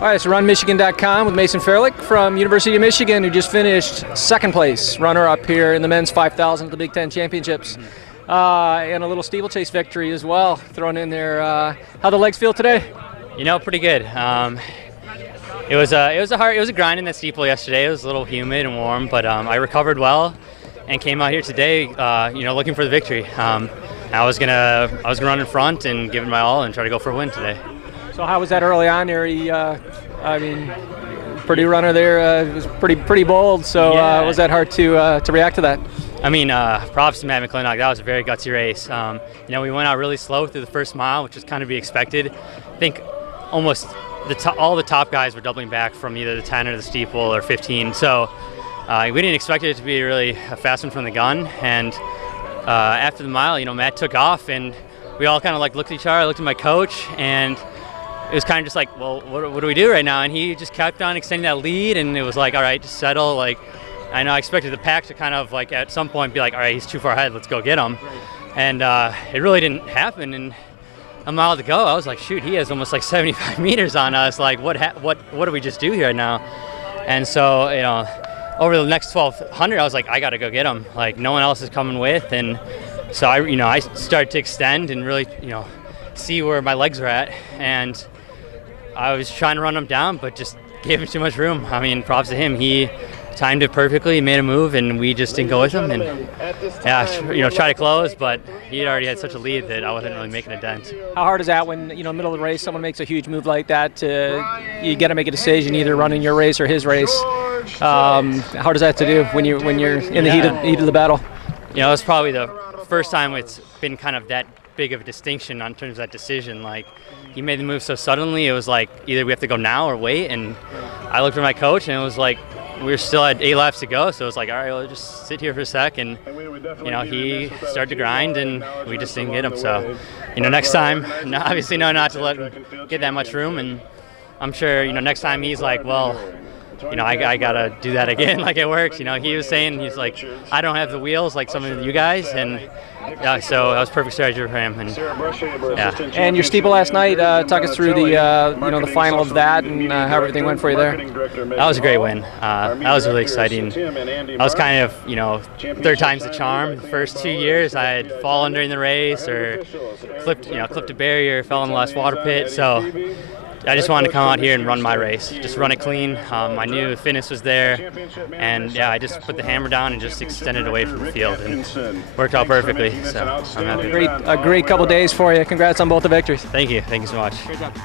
All right, it's runmichigan.com with Mason Ferlic from University of Michigan, who just finished second place runner-up here in the men's 5,000 at the Big Ten Championships. And a little steeplechase victory as well thrown in there. How the legs feel today? You know, pretty good. It was a grind in that steeple yesterday. It was a little humid and warm, but I recovered well and came out here today, looking for the victory. I was gonna run in front and give it my all and try to go for a win today. So how was that early on there? Pretty runner there. It was pretty bold. So Yeah. was that hard to react to that? I mean, props to Matt McClintock. That was a very gutsy race. We went out really slow through the first mile, which is kind of be expected. I think almost all the top guys were doubling back from either the 10 or the steeple or 15. So we didn't expect it to be really a fast one from the gun. And after the mile, Matt took off, and we all kind of looked at each other. I looked at my coach, and it was kind of just like, well, what do we do right now? And he just kept on extending that lead, and it was like, all right, just settle. I know I expected the pack to kind of at some point be like, all right, he's too far ahead, let's go get him. And it really didn't happen. And a mile to go, I was like, shoot, he has almost 75 meters on us. What do we just do here now? And so, over the next 1,200, I was like, I got to go get him. No one else is coming with. And so I started to extend and really, see where my legs were at. And I was trying to run him down, but just gave him too much room. I mean, props to him. He timed it perfectly, he made a move, and we just didn't go with him. And try to close, but he had already had such a lead that I wasn't really making a dent. How hard is that when, middle of the race, someone makes a huge move like that? You got to make a decision, either running your race or his race. How hard is that to do when you're in the heat of the battle? It's probably the first time it's been kind of that big of a distinction in terms of that decision. He made the move so suddenly, it was either we have to go now or wait. And I looked at my coach, and it was we were still at 8 laps to go, so it was all right, we'll just sit here for a sec. And he started to grind, and we just didn't get him. So next time, obviously not to let him get that much room. And I'm sure next time he's well, I gotta do that again. It works. He was saying, he's I don't have the wheels like some of you guys, and so that was perfect strategy for him. And And your steeple last night, talk us through the final of that and how everything went for you there. That was a great win. That was really exciting. That was kind of third time's the charm. The first 2 years I had fallen during the race or clipped a barrier, fell in the last water pit. So I just wanted to come out here and run my race, just run it clean. I knew the finish was there, and I just put the hammer down and just extended away from the field, and worked out perfectly. So I'm happy. A great couple days for you. Congrats on both the victories. Thank you so much. Great job.